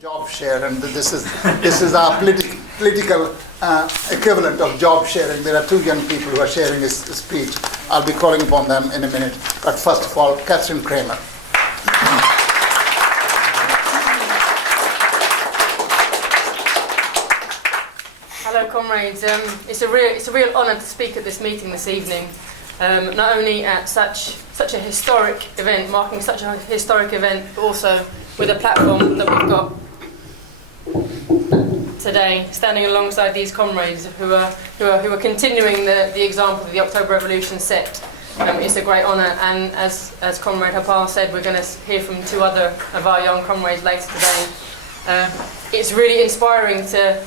Job share, and this is our political equivalent of job sharing. There are two young people who are sharing his speech. I'll be calling upon them in a minute. But first of all, Katt Cremer. Hello, comrades. It's a real honour to speak at this meeting this evening. Not only at such a historic event, marking such a historic event, but also with a platform that we've got today, standing alongside these comrades who are continuing the example that the October Revolution set. It's a great honour, and as Comrade Hapal said, we're going to hear from two other of our young comrades later today. It's really inspiring to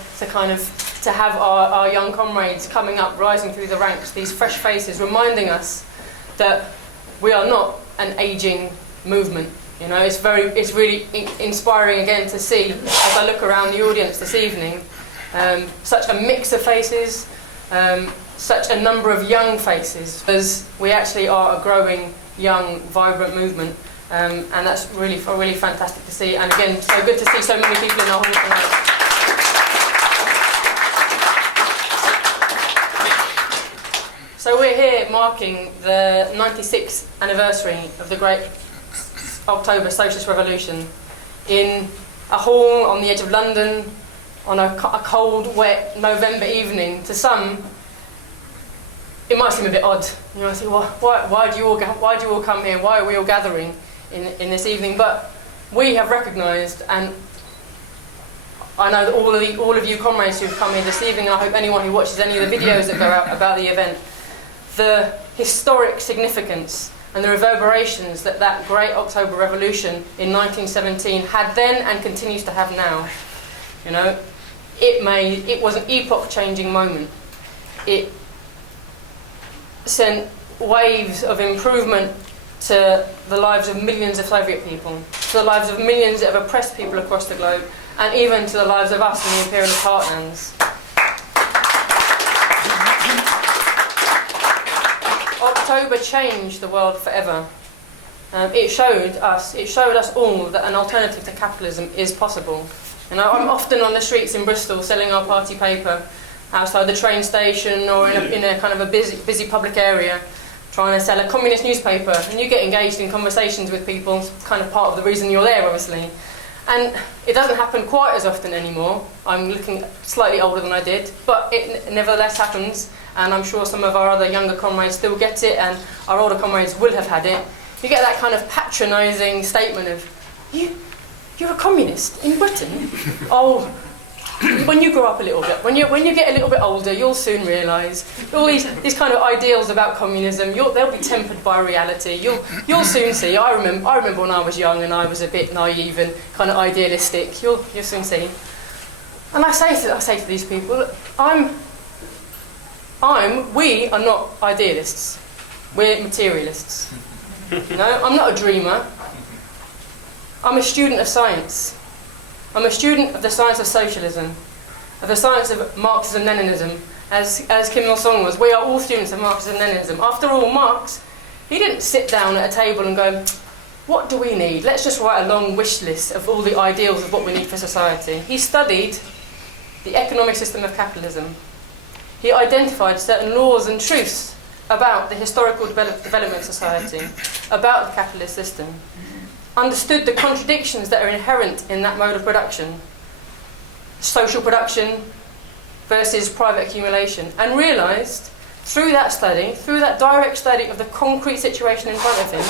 have our young comrades coming up, rising through the ranks, these fresh faces, reminding us that we are not an ageing movement. You know, it's really inspiring again to see, as I look around the audience this evening, such a mix of faces, such a number of young faces, as we actually are a growing, young, vibrant movement, and that's really fantastic to see. And again, so good to see so many people in our hall tonight. So we're here marking the 96th anniversary of the great October Socialist Revolution in a hall on the edge of London on a cold, wet November evening. To some, it might seem a bit odd. You know, I think, well, why do you all come here? Why are we all gathering in this evening? But we have recognised, and I know that all of you comrades who've come here this evening, I hope anyone who watches any of the videos that go out about the event, the historic significance and the reverberations that great October Revolution in 1917 had then and continues to have now. You know, it was an epoch-changing moment. It sent waves of improvement to the lives of millions of Soviet people, to the lives of millions of oppressed people across the globe, and even to the lives of us in the imperialist heartlands. October changed the world forever. It showed us all that an alternative to capitalism is possible. You know, I'm often on the streets in Bristol selling our party paper outside the train station or in a kind of a busy public area, trying to sell a communist newspaper, and you get engaged in conversations with people. It's kind of part of the reason you're there, obviously. And it doesn't happen quite as often anymore. I'm looking slightly older than I did, but it nevertheless happens. And I'm sure some of our other younger comrades still get it, and our older comrades will have had it. You get that kind of patronising statement of, you're a communist in Britain? Oh, when you grow up a little bit, when you get a little bit older, you'll soon realise all these kind of ideals about communism, they'll be tempered by reality. You'll soon see. I remember when I was young and I was a bit naive and kind of idealistic. You'll soon see. And I say to these people, look, we are not idealists. We're materialists. You know, I'm not a dreamer. I'm a student of science. I'm a student of the science of socialism, of the science of Marxism-Leninism, as Kim Il-sung was. We are all students of Marxism-Leninism. After all, Marx, he didn't sit down at a table and go, what do we need? Let's just write a long wish list of all the ideals of what we need for society. He studied the economic system of capitalism. He identified certain laws and truths about the historical development of society, about the capitalist system, understood the contradictions that are inherent in that mode of production, social production versus private accumulation, and realised through that study, through that direct study of the concrete situation in front of him,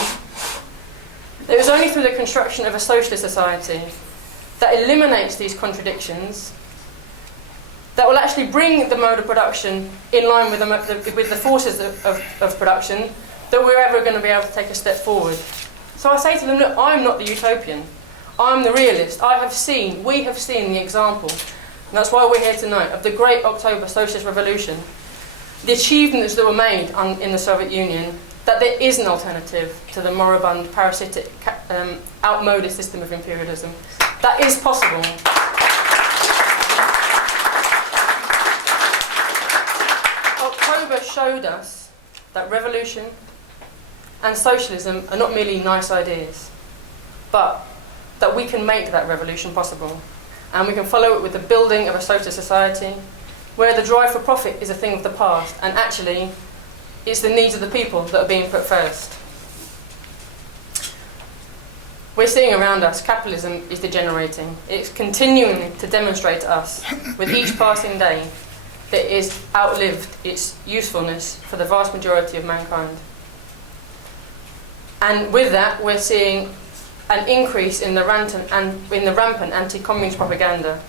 that it was only through the construction of a socialist society that eliminates these contradictions, that will actually bring the mode of production in line with the forces of production, that we're ever going to be able to take a step forward. So I say to them, look, I'm not the utopian. I'm the realist. We have seen the example, and that's why we're here tonight, of the great October Socialist Revolution, the achievements that were made in the Soviet Union, that there is an alternative to the moribund, parasitic, outmoded system of imperialism. That is possible. October showed us that revolution and socialism are not merely nice ideas, but that we can make that revolution possible. And we can follow it with the building of a socialist society where the drive for profit is a thing of the past, and actually it's the needs of the people that are being put first. We're seeing around us capitalism is degenerating. It's continuing to demonstrate to us with each passing day that it has outlived its usefulness for the vast majority of mankind. And with that, we're seeing an increase in the rampant anti-communist propaganda.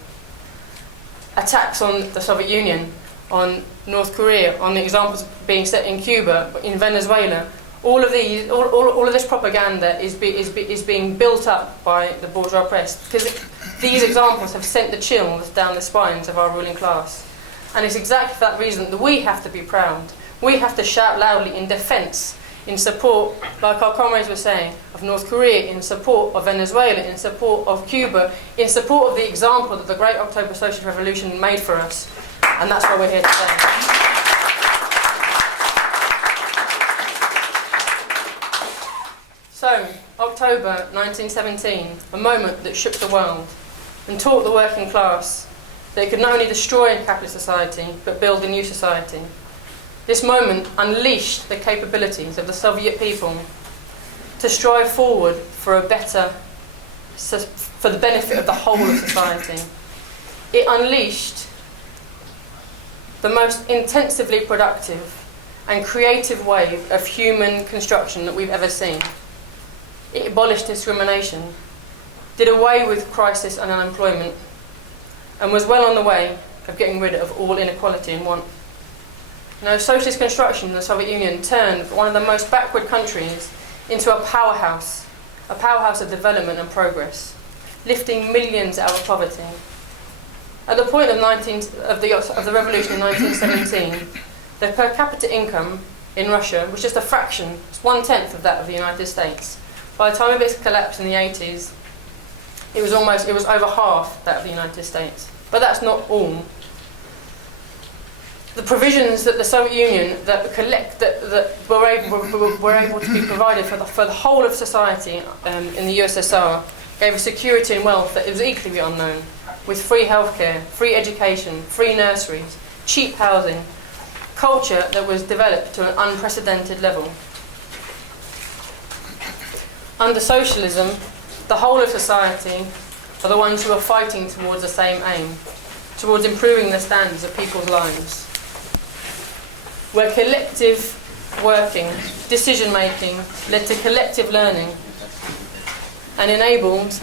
Attacks on the Soviet Union, on North Korea, on the examples being set in Cuba, in Venezuela. All of this propaganda is being built up by the bourgeois press, because these examples have sent the chills down the spines of our ruling class. And it's exactly for that reason that we have to be proud. We have to shout loudly in defence, in support, like our comrades were saying, of North Korea, in support of Venezuela, in support of Cuba, in support of the example that the Great October Socialist Revolution made for us. And that's why we're here today. So, October 1917, a moment that shook the world and taught the working class that it could not only destroy a capitalist society, but build a new society. This moment unleashed the capabilities of the Soviet people to strive forward for the benefit of the whole of society. It unleashed the most intensively productive and creative wave of human construction that we've ever seen. It abolished discrimination, did away with crisis and unemployment, and was well on the way of getting rid of all inequality and want. Now, socialist construction in the Soviet Union turned one of the most backward countries into a powerhouse of development and progress, lifting millions out of poverty. At the point of the revolution in 1917, the per capita income in Russia was just a fraction, it's 1/10 of that of the United States. By the time of its collapse in the 80s, it was over half that of the United States. But that's not all. The provisions that the Soviet Union that were able to be provided for the whole of society in the USSR gave a security and wealth that was equally unknown, with free healthcare, free education, free nurseries, cheap housing, culture that was developed to an unprecedented level. Under socialism, the whole of society are the ones who are fighting towards the same aim, towards improving the standards of people's lives. Where collective working, decision-making led to collective learning and enabled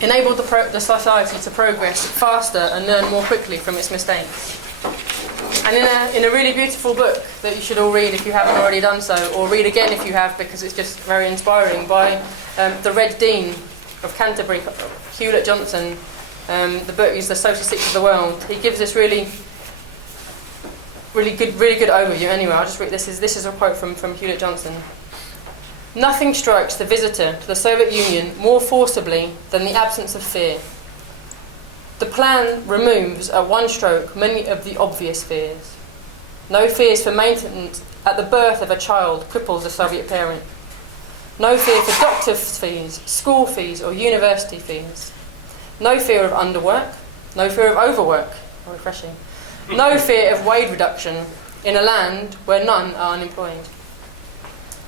the society to progress faster and learn more quickly from its mistakes. And in a really beautiful book that you should all read if you haven't already done so, or read again if you have, because it's just very inspiring, by the Red Dean of Canterbury, Hewlett Johnson. The book is The Socialists of the World. He gives this really good overview. Anyway, I'll just read this. This is a quote from Hewlett Johnson. Nothing strikes the visitor to the Soviet Union more forcibly than the absence of fear. The plan removes at one stroke many of the obvious fears. No fears for maintenance at the birth of a child cripples a Soviet parent. No fear for doctor's fees, school fees or university fees. No fear of underwork, no fear of overwork, how refreshing. No fear of wage reduction in a land where none are unemployed.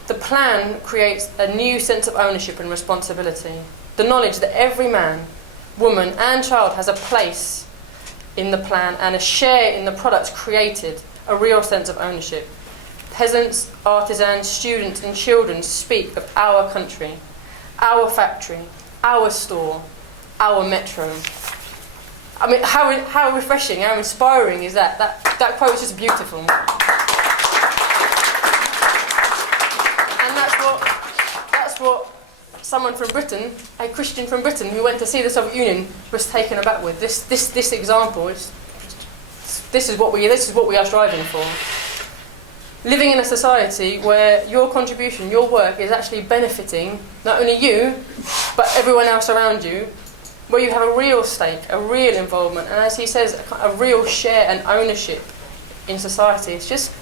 The plan creates a new sense of ownership and responsibility. The knowledge that every man, woman and child has a place in the plan and a share in the products created, a real sense of ownership. Peasants, artisans, students and children speak of our country, our factory, our store, our metro. I mean, how refreshing, how inspiring is that? That quote is just beautiful. And that's what someone from Britain, a Christian from Britain who went to see the Soviet Union, was taken aback with. This example this is what we are striving for. Living in a society where your contribution, your work is actually benefiting not only you, but everyone else around you, where you have a real stake, a real involvement, and as he says, a real share and ownership in society. It's just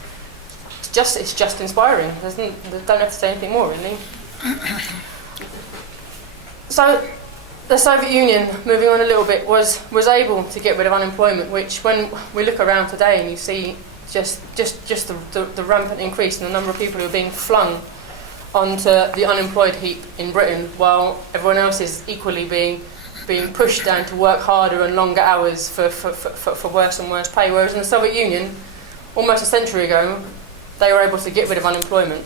inspiring. Don't have to say anything more, really. So the Soviet Union, moving on a little bit, was able to get rid of unemployment, which when we look around today and you see just the rampant increase in the number of people who are being flung onto the unemployed heap in Britain, while everyone else is equally being pushed down to work harder and longer hours for worse and worse pay. Whereas in the Soviet Union, almost a century ago, they were able to get rid of unemployment.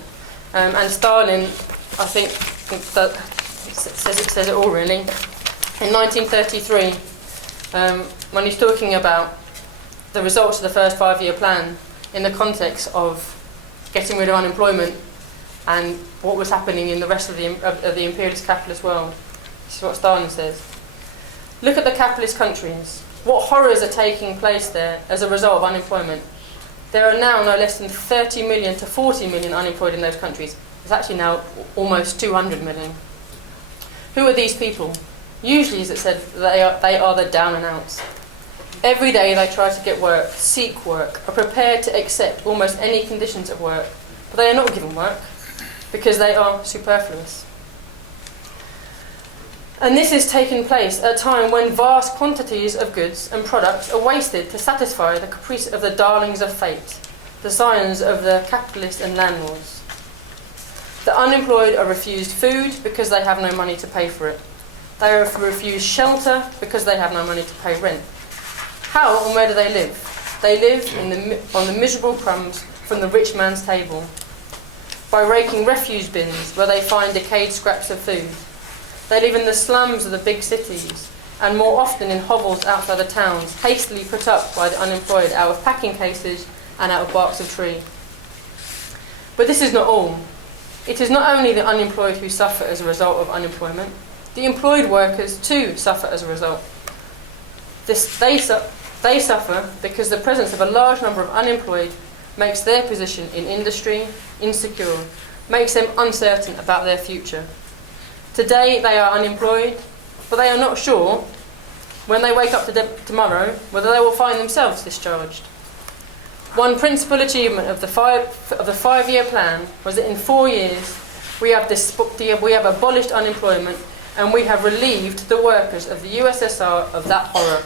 And Stalin, I think that says it all really. In 1933, when he's talking about the results of the first 5-year plan in the context of getting rid of unemployment and what was happening in the rest of the imperialist capitalist world, this is what Stalin says. Look at the capitalist countries. What horrors are taking place there as a result of unemployment? There are now no less than 30 million to 40 million unemployed in those countries. It's actually now almost 200 million. Who are these people? Usually, as it said, they are the down and outs. Every day they try to get work, seek work, are prepared to accept almost any conditions of work, but they are not given work because they are superfluous. And this is taking place at a time when vast quantities of goods and products are wasted to satisfy the caprice of the darlings of fate, the scions of the capitalists and landlords. The unemployed are refused food because they have no money to pay for it. They are refused shelter because they have no money to pay rent. How and where do they live? They live on the miserable crumbs from the rich man's table, by raking refuse bins where they find decayed scraps of food. They live in the slums of the big cities, and more often in hovels outside the towns, hastily put up by the unemployed out of packing cases and out of barks of tree. But this is not all. It is not only the unemployed who suffer as a result of unemployment. The employed workers too suffer as a result. They suffer because the presence of a large number of unemployed makes their position in industry insecure, makes them uncertain about their future. Today they are unemployed, but they are not sure when they wake up tomorrow whether they will find themselves discharged. One principal achievement of the 5-year plan was that in 4 years we have abolished unemployment and we have relieved the workers of the USSR of that horror.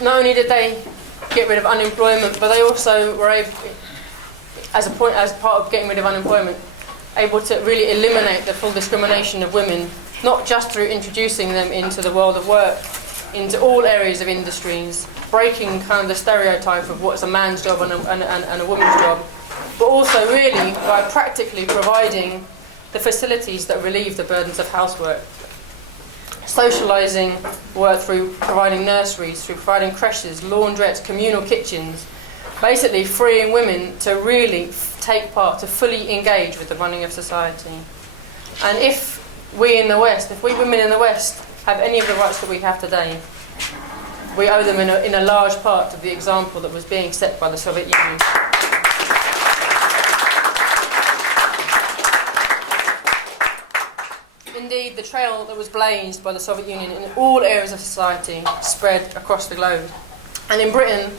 Not only did they get rid of unemployment, but they also were able, as part of getting rid of unemployment, able to really eliminate the full discrimination of women, not just through introducing them into the world of work, into all areas of industries, breaking kind of the stereotype of what's a man's job and a woman's job, but also really by practically providing the facilities that relieve the burdens of housework. Socialising work through providing nurseries, through providing creches, laundrettes, communal kitchens, basically freeing women to really take part, to fully engage with the running of society. And if we women in the West have any of the rights that we have today, we owe them in a large part to the example that was being set by the Soviet Union. Indeed, the trail that was blazed by the Soviet Union in all areas of society spread across the globe. And in Britain,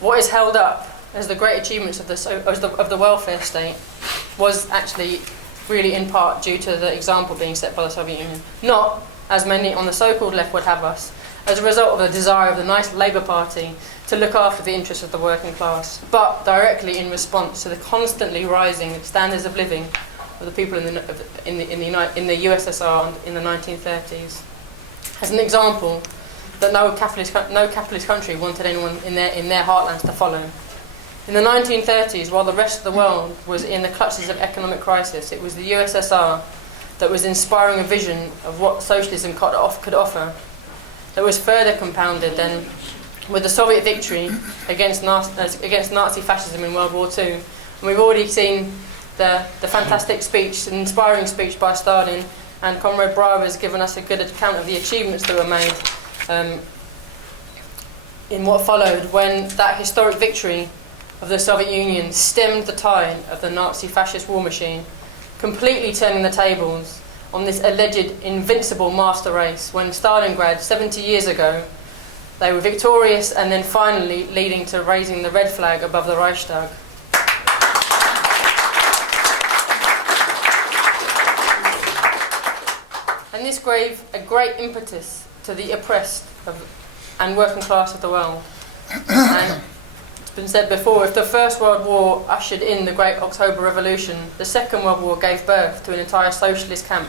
what is held up as the great achievements of the welfare state was actually really in part due to the example being set by the Soviet Union. Not, as many on the so-called left would have us, as a result of the desire of the nice Labour Party to look after the interests of the working class, but directly in response to the constantly rising standards of living of the people in the USSR in the 1930s. As an example that no capitalist country wanted anyone in their heartlands to follow. In the 1930s, while the rest of the world was in the clutches of economic crisis, it was the USSR that was inspiring a vision of what socialism could offer, that was further compounded then with the Soviet victory against Nazi fascism in World War II. And we've already seen the fantastic speech, an inspiring speech by Stalin, and Comrade Brava has given us a good account of the achievements that were made in what followed when that historic victory of the Soviet Union stemmed the tide of the Nazi fascist war machine, completely turning the tables on this alleged invincible master race when Stalingrad 70 years ago They were victorious, and then finally leading to raising the red flag above the Reichstag. And this gave a great impetus to the oppressed and working class of the world. And it's been said before, if the First World War ushered in the Great October Revolution, the Second World War gave birth to an entire socialist camp,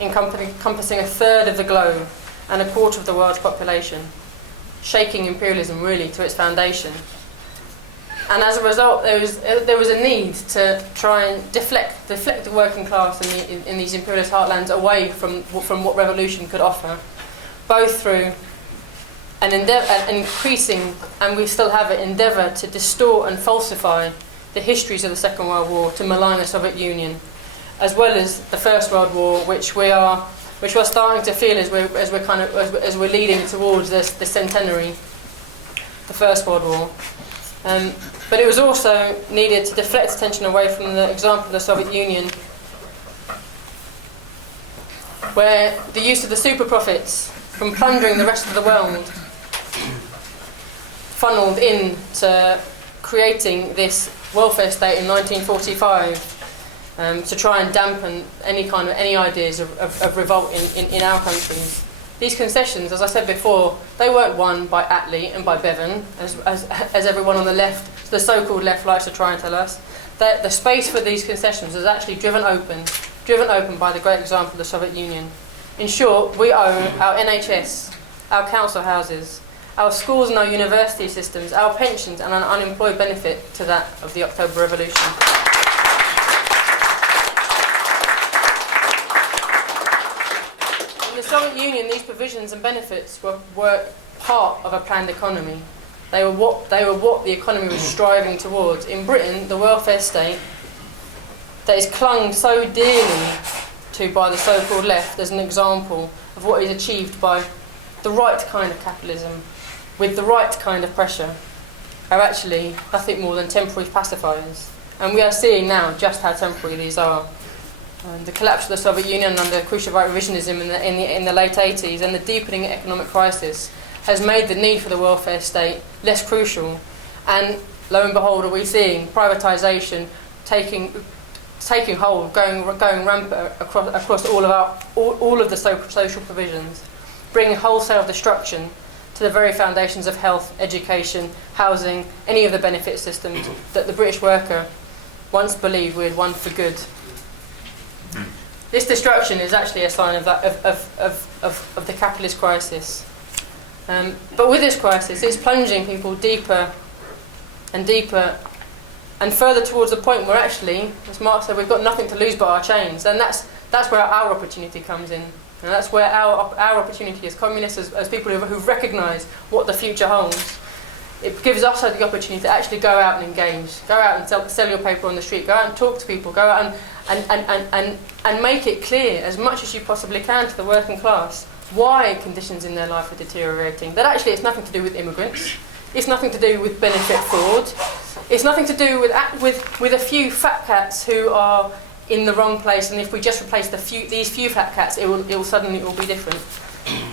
encompassing a third of the globe and a quarter of the world's population, shaking imperialism really to its foundation. And as a result, there was a need to try and deflect the working class in these imperialist heartlands away from what revolution could offer, both through an increasing, and we still have it, endeavour to distort and falsify the histories of the Second World War to malign the Soviet Union, as well as the First World War, which we're starting to feel as we're leading towards the centenary, the First World War. But it was also needed to deflect attention away from the example of the Soviet Union, where the use of the super profits from plundering the rest of the world funneled into creating this welfare state in 1945 to try and dampen any ideas of revolt in our countries. These concessions, as I said before, they weren't won by Attlee and by Bevan, as everyone on the left, the so-called left, likes to try and tell us. The space for these concessions was actually driven open by the great example of the Soviet Union. In short, we owe our NHS, our council houses, our schools and our university systems, our pensions and our unemployed benefit to that of the October Revolution. In the Soviet Union, these provisions and benefits were part of a planned economy. They were what the economy was striving towards. In Britain, the welfare state that is clung so dearly to by the so-called left as an example of what is achieved by the right kind of capitalism with the right kind of pressure are actually nothing more than temporary pacifiers. And we are seeing now just how temporary these are. The collapse of the Soviet Union under Khrushchevite revisionism in the late 80s and the deepening economic crisis has made the need for the welfare state less crucial. And lo and behold, are we seeing privatisation taking hold, going rampant across all of the social provisions, bringing wholesale destruction to the very foundations of health, education, housing, any of the benefit systems that the British worker once believed we had won for good. This destruction is actually a sign of the capitalist crisis. But with this crisis, it's plunging people deeper and deeper and further towards the point where actually, as Marx said, we've got nothing to lose but our chains. And that's where our opportunity comes in. And that's where our opportunity as communists, as people who've recognised what the future holds, it gives us the opportunity to actually go out and engage, go out and sell your paper on the street, go out and talk to people, go out and make it clear as much as you possibly can to the working class why conditions in their life are deteriorating. That actually it's nothing to do with immigrants, it's nothing to do with benefit fraud, it's nothing to do with a few fat cats who are in the wrong place, and if we just replace these few fat cats, it will suddenly all be different.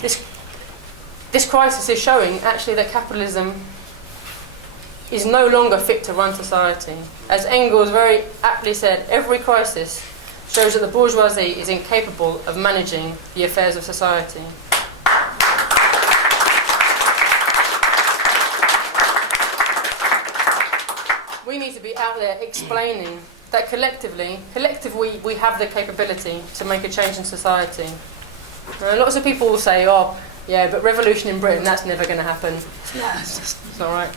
This crisis is showing actually that capitalism is no longer fit to run society. As Engels very aptly said, every crisis shows that the bourgeoisie is incapable of managing the affairs of society. We need to be out there explaining that collectively we have the capability to make a change in society. Lots of people will say, oh, yeah, but revolution in Britain, that's never going to happen. It's not right.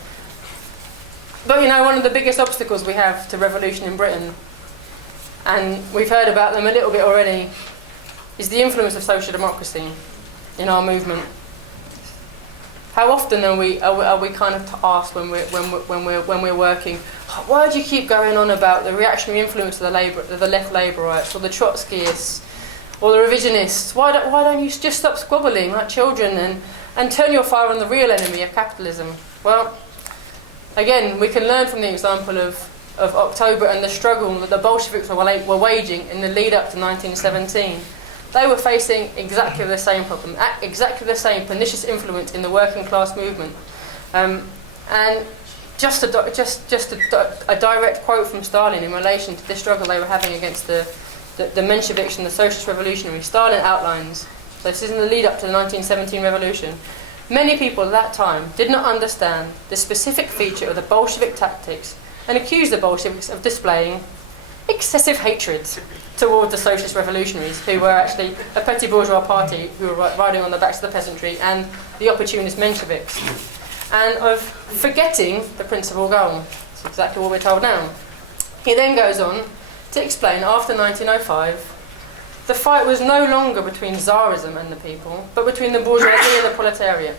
But one of the biggest obstacles we have to revolution in Britain, and we've heard about them a little bit already, is the influence of social democracy in our movement. How often are we kind of asked when we're working, why do you keep going on about the reactionary influence of the left Labourites or the Trotskyists or the revisionists? Why don't you just stop squabbling like children and turn your fire on the real enemy of capitalism? Well, again, we can learn from the example of October and the struggle that the Bolsheviks were waging in the lead up to 1917 they were facing exactly the same problem, exactly the same pernicious influence in the working class movement. And just a direct quote from Stalin in relation to this struggle they were having against the Mensheviks and the socialist revolutionaries. Stalin outlines, so this is in the lead up to the 1917 revolution, many people at that time did not understand the specific feature of the Bolshevik tactics and accused the Bolsheviks of displaying excessive hatred towards the socialist revolutionaries, who were actually a petty bourgeois party who were riding on the backs of the peasantry, and the opportunist Mensheviks, and of forgetting the principal goal. That's exactly what we're told now. He then goes on to explain, after 1905, the fight was no longer between Tsarism and the people, but between the bourgeoisie and the proletariat.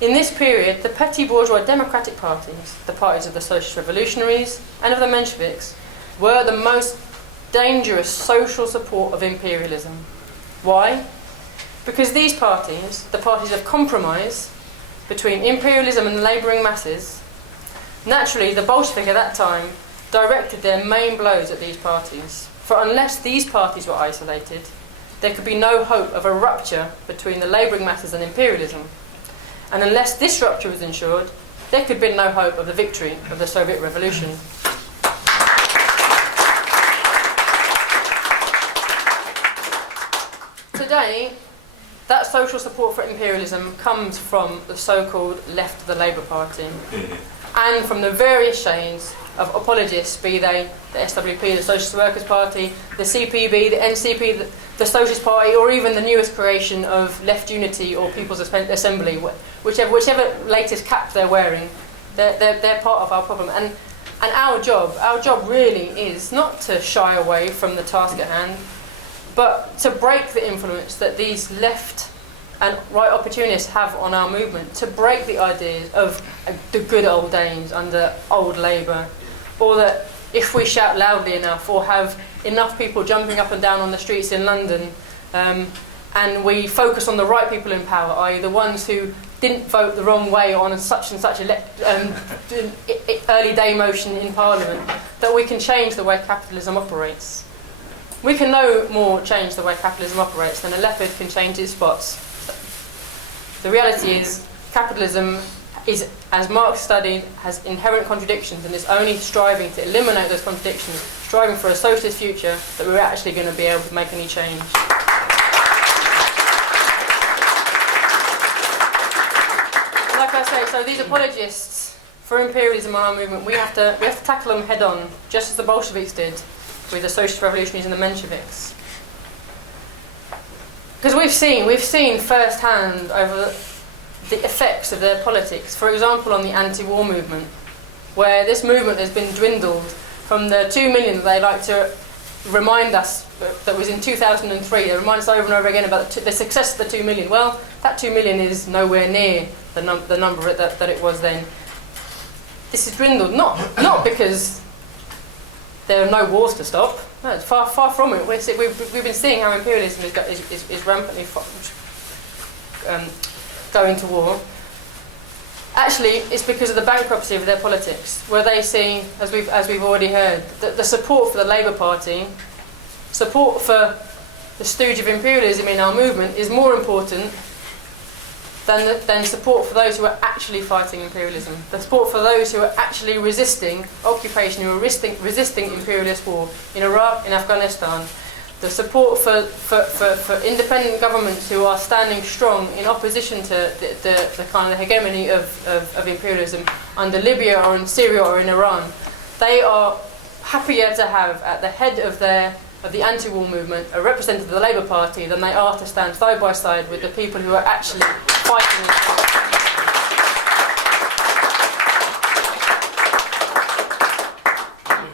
In this period, the petty bourgeois democratic parties, the parties of the socialist revolutionaries and of the Mensheviks, were the most dangerous social support of imperialism. Why? Because these parties, the parties of compromise between imperialism and the labouring masses, naturally the Bolshevik at that time directed their main blows at these parties. For unless these parties were isolated, there could be no hope of a rupture between the labouring masses and imperialism. And unless this rupture was ensured, there could be no hope of the victory of the Soviet Revolution. Today, that social support for imperialism comes from the so-called left of the Labour Party and from the various shades of apologists, be they the SWP, the Socialist Workers' Party, the CPB, the NCP, the Socialist Party, or even the newest creation of Left Unity or People's Assembly, whichever latest cap they're wearing, they're part of our problem. And our job really is not to shy away from the task at hand, but to break the influence that these left and right opportunists have on our movement, to break the ideas of the good old days under old Labour, or that if we shout loudly enough or have enough people jumping up and down on the streets in London, and we focus on the right people in power, i.e. the ones who didn't vote the wrong way on such and such early day motion in Parliament, that we can change the way capitalism operates. We can no more change the way capitalism operates than a leopard can change its spots. The reality is, capitalism is, as Marx studied, has inherent contradictions, and is only striving to eliminate those contradictions, striving for a socialist future, that we're actually going to be able to make any change. Like I say, so these apologists for imperialism in our movement, we have to tackle them head on, just as the Bolsheviks did with the socialist revolutionaries and the Mensheviks. Because we've seen firsthand over the effects of their politics, for example on the anti-war movement, where this movement has been dwindled from the 2 million that they like to remind us that was in 2003. They remind us over and over again about the success of the 2 million. Well, that 2 million is nowhere near the number that it was then. This is dwindled, not because there are no wars to stop. No, it's far from it. We've been seeing how imperialism is rampantly going to war. Actually, it's because of the bankruptcy of their politics, where they see, as we've already heard, that the support for the Labour Party, support for the stooge of imperialism in our movement, is more important than support for those who are actually fighting imperialism. The support for those who are actually resisting occupation, who are resisting imperialist war in Iraq, in Afghanistan. The support for independent governments who are standing strong in opposition to the kind of hegemony of imperialism under Libya or in Syria or in Iran. They are happier to have at the head of the anti-war movement a representative of the Labour Party than they are to stand side by side with the people who are actually fighting.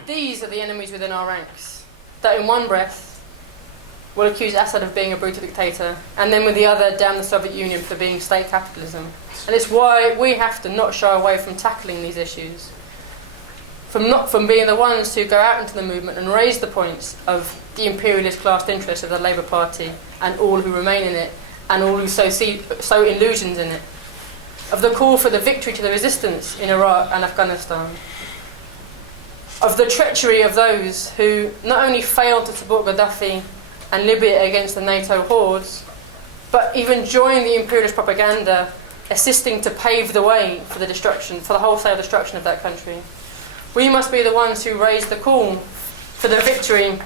These are the enemies within our ranks, that in one breath will accuse Assad of being a brutal dictator, and then with the other damn the Soviet Union for being state capitalism. And it's why we have to not shy away from tackling these issues, from being the ones who go out into the movement and raise the points of the imperialist class interests of the Labour Party and all who remain in it, and all who sow illusions in it, of the call for the victory to the resistance in Iraq and Afghanistan, of the treachery of those who not only failed to support Gaddafi and Libya against the NATO hordes, but even join the imperialist propaganda, assisting to pave the way for the destruction, for the wholesale destruction of that country. We must be the ones who raise the call for the victory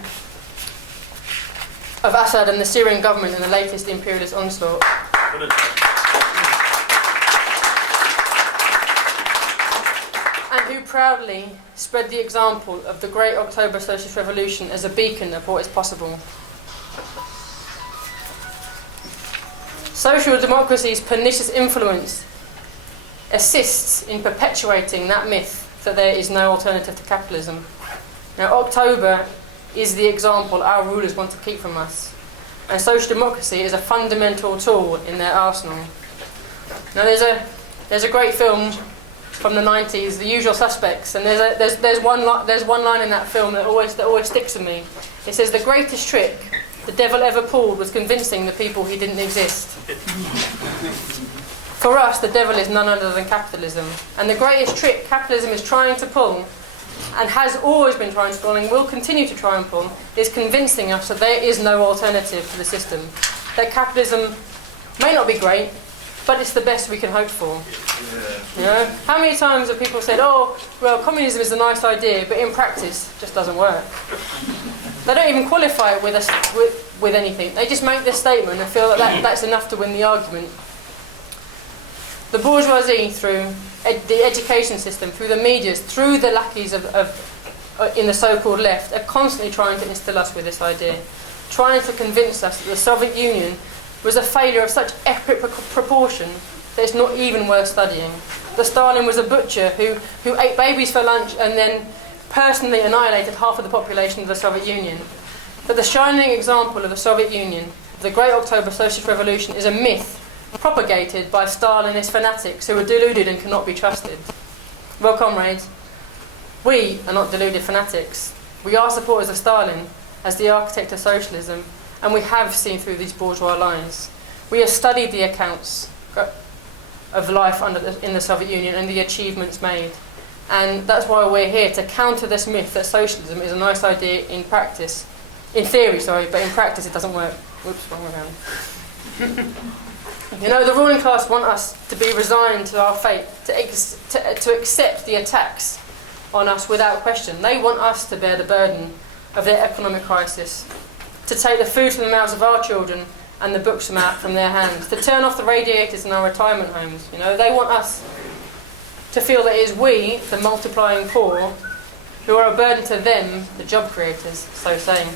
of Assad and the Syrian government in the latest imperialist onslaught. And who proudly spread the example of the Great October Socialist Revolution as a beacon of what is possible. Social democracy's pernicious influence assists in perpetuating that myth that there is no alternative to capitalism. Now, October is the example our rulers want to keep from us, and social democracy is a fundamental tool in their arsenal. Now, there's a great film from the 90s, The Usual Suspects, and there's one line in that film that always sticks with me. It says, "The greatest trick the devil ever pulled was convincing the people he didn't exist." For us, the devil is none other than capitalism. And the greatest trick capitalism is trying to pull, and has always been trying to pull, and will continue to try and pull, is convincing us that there is no alternative to the system. That capitalism may not be great, but it's the best we can hope for. You know? How many times have people said, "Oh, well, communism is a nice idea, but in practice, it just doesn't work." They don't even qualify it with anything. They just make this statement and feel that that's enough to win the argument. The bourgeoisie, through the education system, through the medias, through the lackeys in the so-called left, are constantly trying to instill us with this idea, trying to convince us that the Soviet Union was a failure of such epic proportion that it's not even worth studying. That Stalin was a butcher who ate babies for lunch and then personally annihilated half of the population of the Soviet Union. That the shining example of the Soviet Union, the Great October Socialist Revolution, is a myth propagated by Stalinist fanatics who are deluded and cannot be trusted. Well, comrades, we are not deluded fanatics. We are supporters of Stalin as the architect of socialism, and we have seen through these bourgeois lies. We have studied the accounts of life in the Soviet Union and the achievements made. And that's why we're here, to counter this myth that socialism is a nice idea in practice. In theory, but in practice it doesn't work. Whoops, wrong way around. You know, the ruling class want us to be resigned to our fate, to accept the attacks on us without question. They want us to bear the burden of their economic crisis, to take the food from the mouths of our children and the books from their hands, to turn off the radiators in our retirement homes. You know, they want us to feel that it is we, the multiplying poor, who are a burden to them, the job creators, so saying.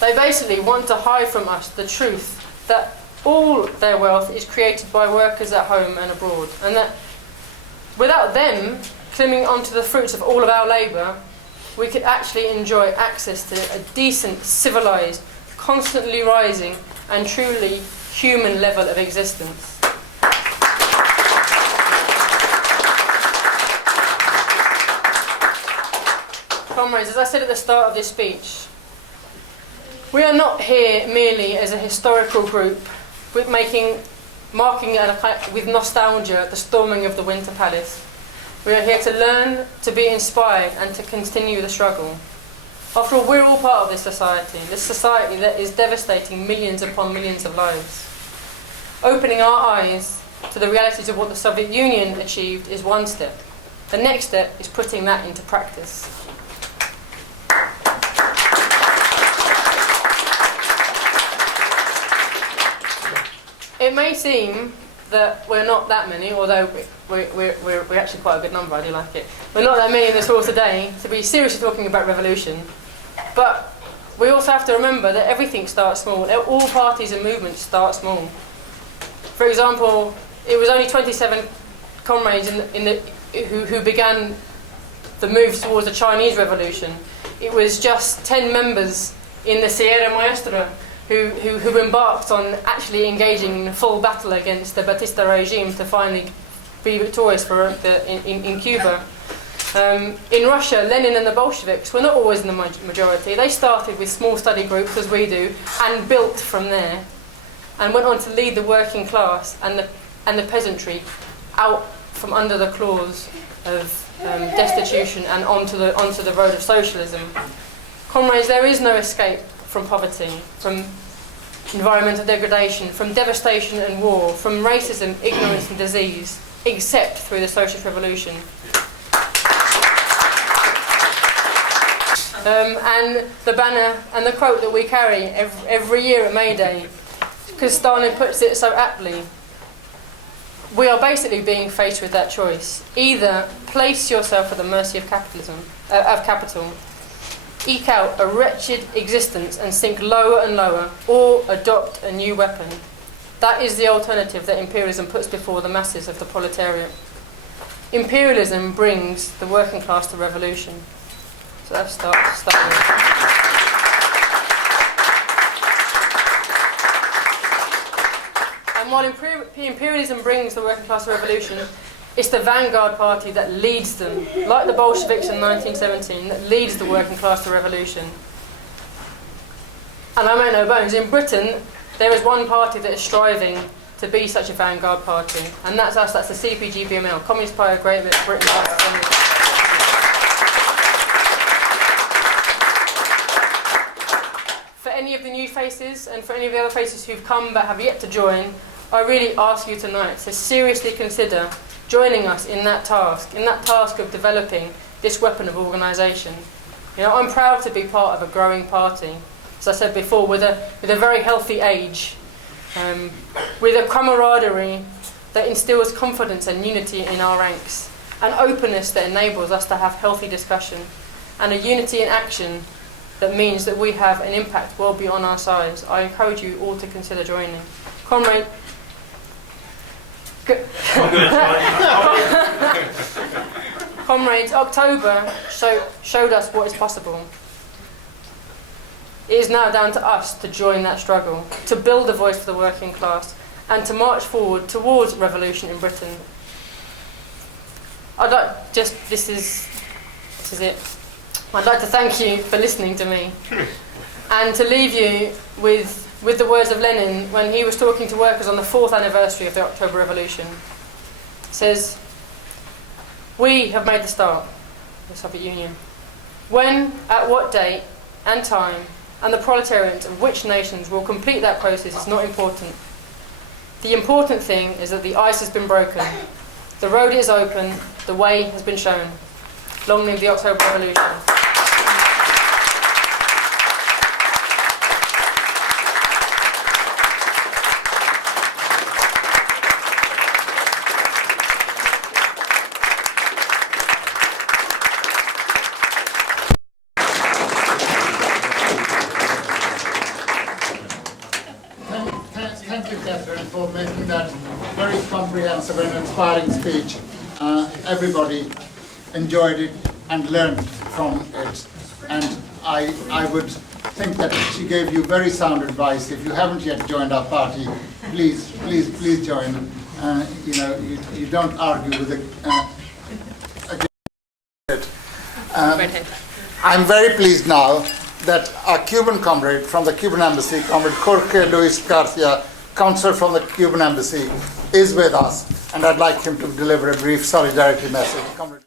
They basically want to hide from us the truth that all their wealth is created by workers at home and abroad, and that without them clinging onto the fruits of all of our labour, we could actually enjoy access to a decent, civilised, constantly rising and truly human level of existence. Comrades, as I said at the start of this speech, we are not here merely as a historical group marking with nostalgia the storming of the Winter Palace. We are here to learn, to be inspired, and to continue the struggle. After all, we're all part of this society that is devastating millions upon millions of lives. Opening our eyes to the realities of what the Soviet Union achieved is one step. The next step is putting that into practice. It may seem that we're not that many, although we're actually quite a good number, I do like it. We're not that many in this hall today to be seriously talking about revolution. But we also have to remember that everything starts small. All parties and movements start small. For example, it was only 27 comrades who began the move towards the Chinese Revolution. It was just 10 members in the Sierra Maestra who embarked on actually engaging in a full battle against the Batista regime to finally be victorious in Cuba. In Russia, Lenin and the Bolsheviks were not always in the majority. They started with small study groups, as we do, and built from there, and went on to lead the working class and the peasantry out from under the claws of destitution and onto the road of socialism. Comrades, there is no escape from poverty, from environmental degradation, from devastation and war, from racism, ignorance and disease, except through the socialist revolution. And the banner and the quote that we carry every year at May Day, because Stalin puts it so aptly, we are basically being faced with that choice. Either place yourself at the mercy of capital, eke out a wretched existence and sink lower and lower, or adopt a new weapon. That is the alternative that imperialism puts before the masses of the proletariat. Imperialism brings the working class to revolution. So let's start with. And while imperialism brings the working class to revolution, it's the vanguard party that leads them, like the Bolsheviks in 1917, that leads the working class to revolution. And I make no bones, in Britain, there is one party that is striving to be such a vanguard party, and that's us, that's the CPGB-ML, Communist Party of Great Britain. For any of the new faces, and for any of the other faces who've come but have yet to join, I really ask you tonight to seriously consider joining us in that task of developing this weapon of organisation. You know, I'm proud to be part of a growing party, as I said before, with a very healthy age, with a camaraderie that instills confidence and unity in our ranks, an openness that enables us to have healthy discussion, and a unity in action that means that we have an impact well beyond our size. I encourage you all to consider joining. Comrades, October showed us what is possible. It is now down to us to join that struggle, to build a voice for the working class, and to march forward towards revolution in Britain. This is it. I'd like to thank you for listening to me, and to leave you with the words of Lenin when he was talking to workers on the 4th anniversary of the October Revolution. It says, "We have made the start, the Soviet Union. When, at what date and time, and the proletariat of which nations will complete that process is not important. The important thing is that the ice has been broken, the road is open, the way has been shown. Long live the October Revolution." Thank you, Catherine, for making that very comprehensive and inspiring speech. Everybody enjoyed it and learned from it. And I would think that she gave you very sound advice. If you haven't yet joined our party, please join. You don't argue with it. I'm very pleased now that our Cuban comrade from the Cuban embassy, Comrade Jorge Luis Garcia, counselor from the Cuban embassy, is with us, and I'd like him to deliver a brief solidarity message. Comrade.